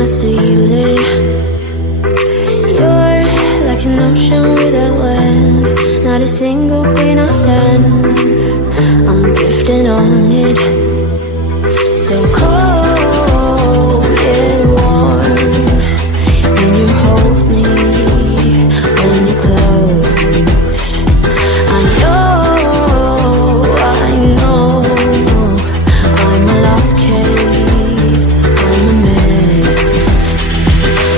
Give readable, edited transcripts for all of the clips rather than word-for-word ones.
I seal it. You're like an ocean without land, not a single grain of sand. I'm drifting on it. So cold yet warm, when you hold me, when you close. I know, I'm a lost case, I'm a mess.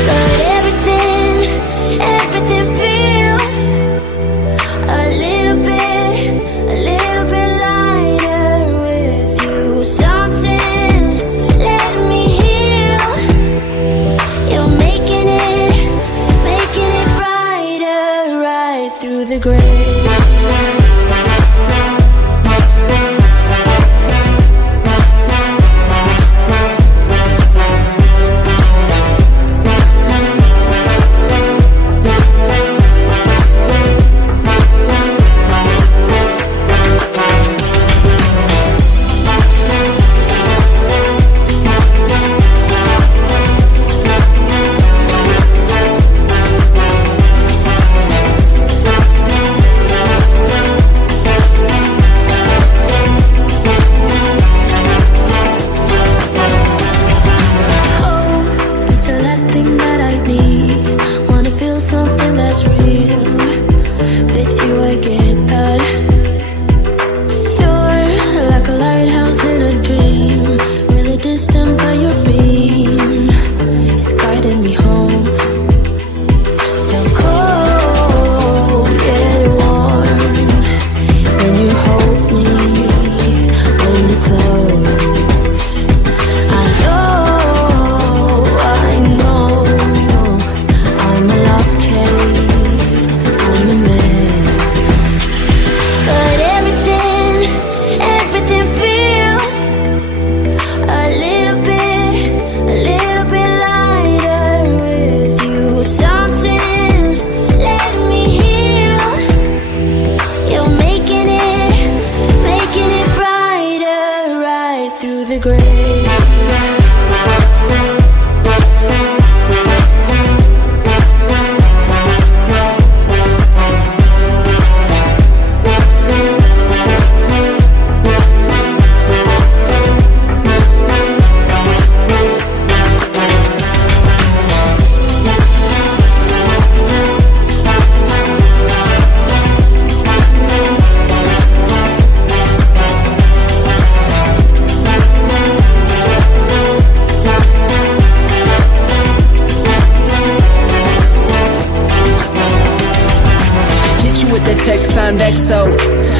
But everything feels a little bit lighter with you. Something's letting me heal. You're making it brighter, right through the gray.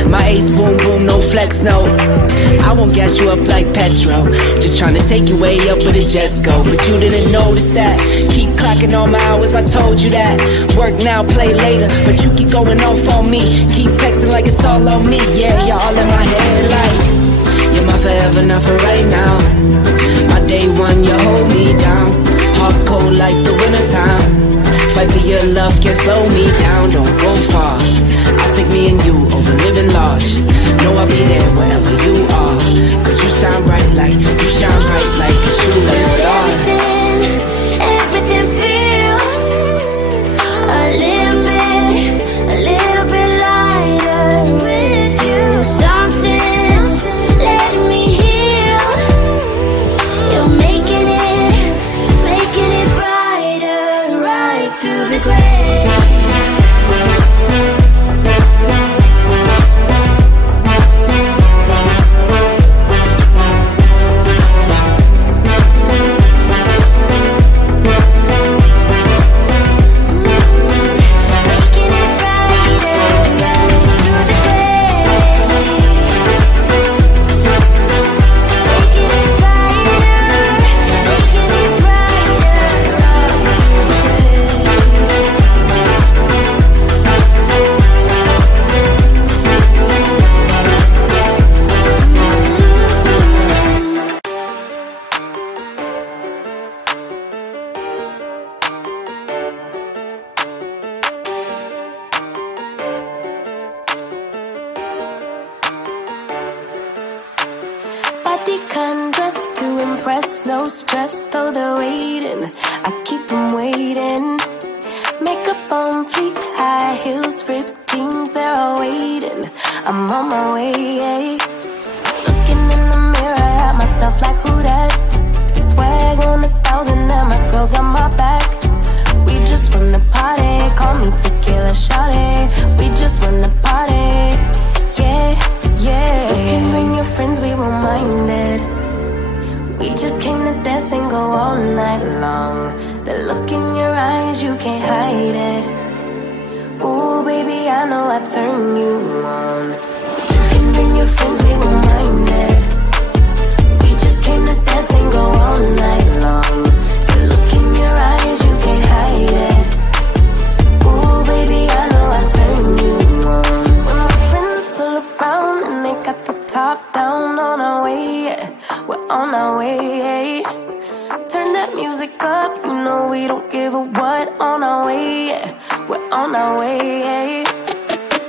My ace boom boom, no flex, no. I won't gas you up like petrol. Just trying to take you way up where the jets go. But you didn't notice that. Keep clocking all my hours, I told you that. Work now, play later. But you keep going off on me. Keep texting like it's all on me. Yeah, you're all in my head like you're my forever, not for right now. My day one, you hold me down. Hard cold like the wintertime. Fight for your love, can't slow me down. Don't go far. I'll take me and you over living large. Know I'll be there wherever you are. Cause you shine bright like a shooting star. Everything feels a little bit lighter with you. Something's letting me heal. You're making it brighter, right through the gray. it's no stress, though they're waiting. I keep them waiting. Makeup on fleek, high heels, ripped jeans, they're all waiting. I'm on my way. Looking in the mirror at myself like who that? Swag on 1,000 and my girls got my back. We just won the party, call me tequila shawty. We just won the party, yeah, yeah. You can bring your friends, we won't mind it. We just came to dance and go all night long. The look in your eyes, you can't hide it. Ooh, baby, I know I turn you on. You can bring your friends, we won't mind it. We just came to dance and go all night long. The look in your eyes, you can't hide it. Ooh, baby, I know I turn you on. When my friends pull around and they got the top down, on our way, yeah. We're on our way. Turn that music up, you know we don't give a what. On our way, yeah. We're on our way.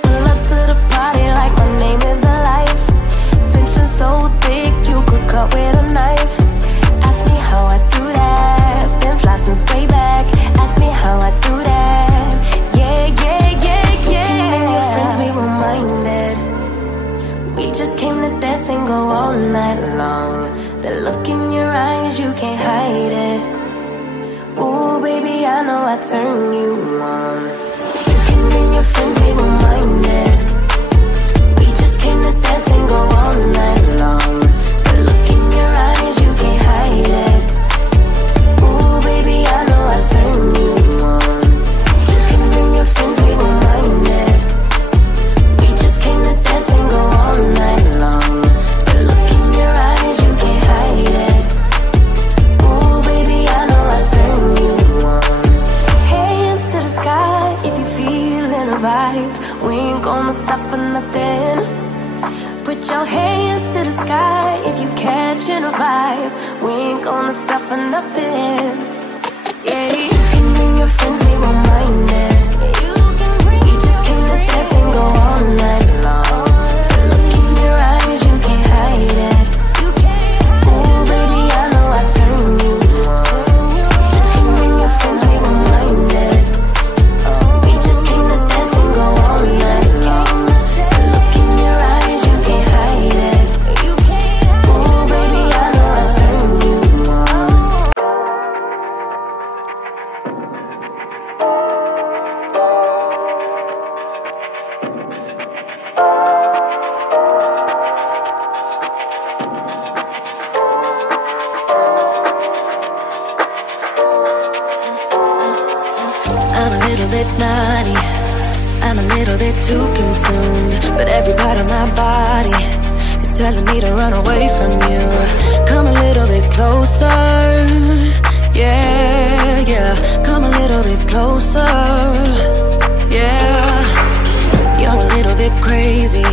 Pull up to the party like my name is the life. Tension so thick, you could cut with a knife. Ask me how I do that. Been fly since way back. Ask me how I do that. Yeah, yeah, yeah, yeah. You can bring your friends, we won't mind it. We just came to dance and go all night long. The look in your eyes, you can't hide it. Ooh, baby, I know I turn you on. You can bring your friends, we won't mind it. We just came to dance and go all night long. The look in your eyes, you can't hide it. Ooh, baby, I know I turn you on. You can bring your friends, we won't mind it. We just came to dance and go all night long. The look in your eyes, you can't hide it. Ooh, baby, I know I turn you on. Hands to the sky if you feeling a vibe. We ain't gonna stop for nothing. Put your hands to the sky if you catching a vibe. We ain't gonna stop for nothing. Yeah, you can bring your friends, we won't mind it. We just came to dance and go all night long. The look in your eyes, you can't hide it. Ooh, baby, I know I turn you on. You can bring your friends, we won't mind it. We just came to dance and go all night long. The look in your eyes, you can't hide it. Ooh, baby, I know I turn you on. I'm a little bit naughty, I'm a little bit too consumed, but every part of my body is telling me to run away from you. Come a little bit closer, yeah, yeah. Come a little bit closer, yeah. You're a little bit crazy.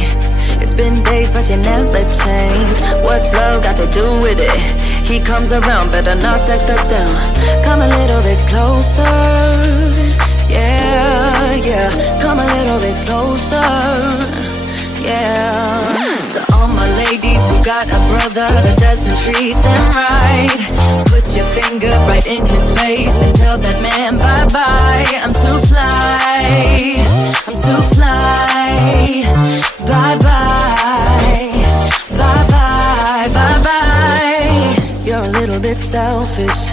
It's been days but you never change. What's love got to do with it? He comes around, better knock that stuff down. Come a little bit closer, yeah, yeah. Come a little bit closer, yeah. So all my ladies who got a brother that doesn't treat them right, put your finger right in his face and tell that man bye-bye. I'm too fly, I'm too fly. Bye-bye, bye-bye, bye-bye. You're a little bit selfish.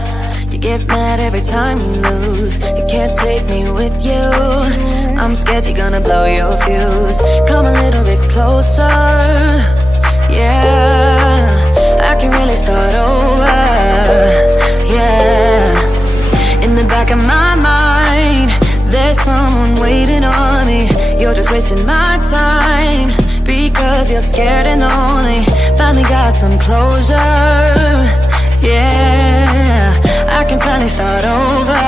You get mad every time you lose. You can't take me with you. I'm scared you're gonna blow your fuse. Come a little bit closer, yeah. I can really start over, yeah. In the back of my mind, there's someone waiting on me. You're just wasting my time because you're scared and lonely. Finally got some closure, yeah. I can finally start over,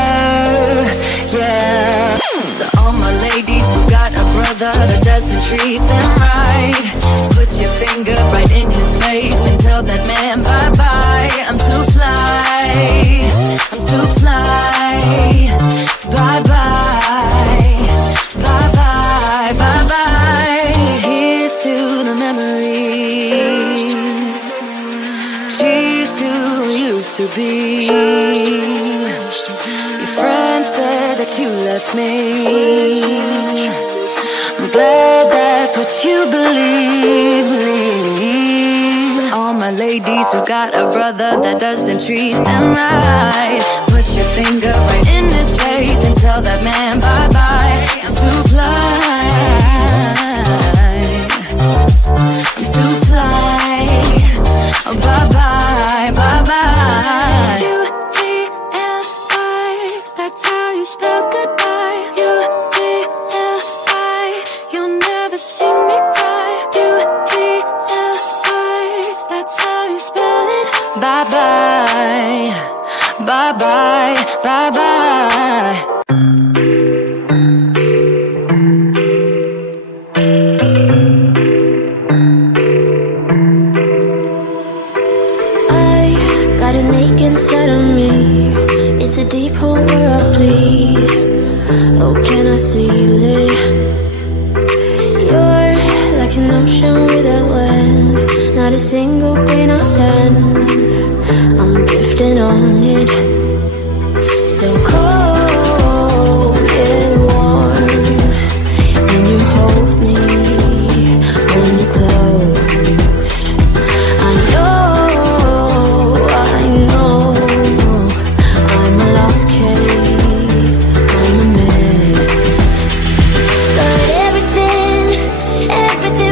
yeah. So all my ladies who got a brother that doesn't treat them right, put your finger right in his face and tell that man bye-bye. I'm too fly, I'm too fly. Bye-bye, bye-bye, bye-bye. Here's to the memories. Cheers to who used to be. Your friend said that you left me. I'm glad that's what you believe. All my ladies who got a brother that doesn't treat them right, put your finger right in his face and tell that man bye-bye. I'm too fly. I'm too fly. Oh, bye-bye, bye-bye. U-T-F-I, that's how you spell goodbye. U-T-F-I, you'll never see me cry. U-T-F-I, that's how you spell it. Bye-bye, bye-bye, bye-bye. Got an ache inside of me. It's a deep hole where I bleed. Oh, can I seal it? You're like an ocean without land. Not a single grain of sand. I'm drifting on it. So cold, yet warm. When you hold me, when you close. I know I'm a lost case, I'm a mess. But everything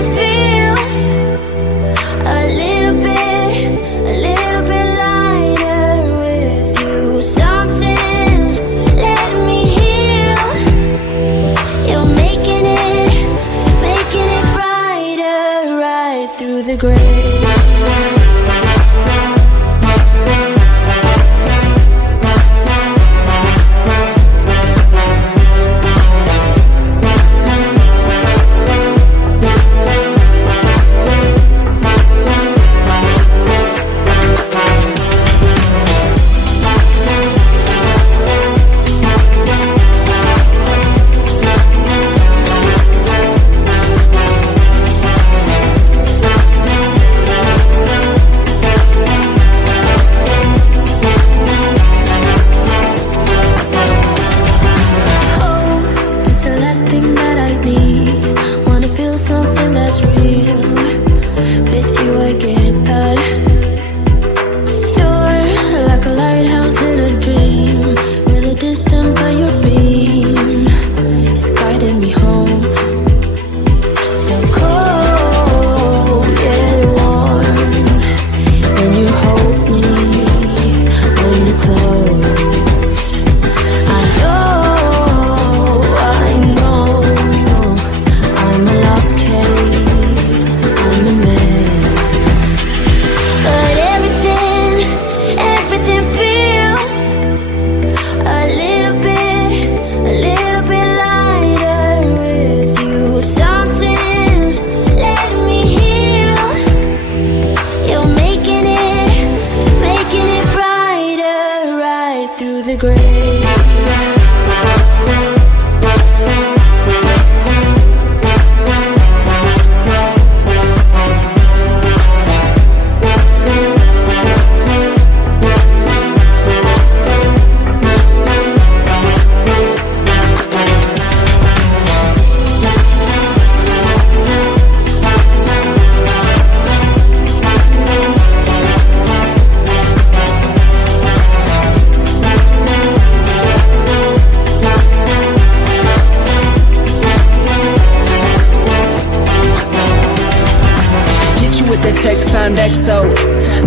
feels a little bit lighter with you. Something's letting me heal. You're making it brighter right through the gray.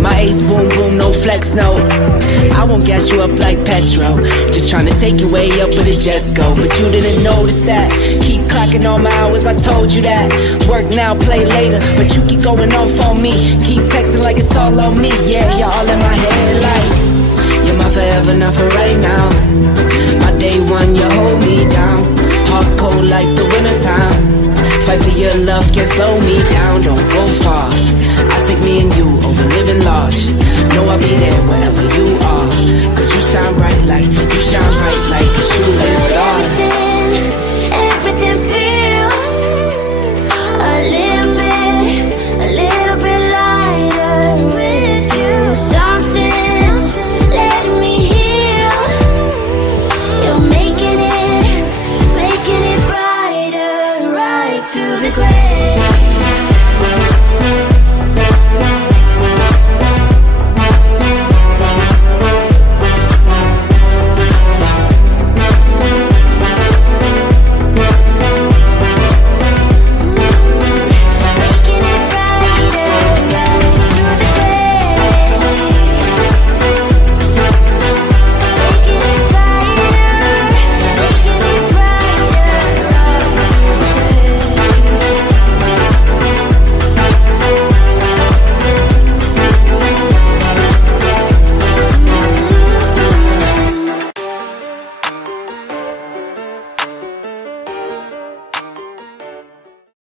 My ace boom boom, no flex, no. I won't gas you up like petrol. Just trying to take you way up, but it just go. But you didn't notice that. Keep clocking all my hours, I told you that. Work now, play later, but you keep going off on me. Keep texting like it's all on me. Yeah, you're all in my head like you're my forever, not for right now. My day one, you hold me down. Hard cold like the wintertime. Fight for your love, can't slow me down. Don't go far. I take me and you over living large. Know I'll be there wherever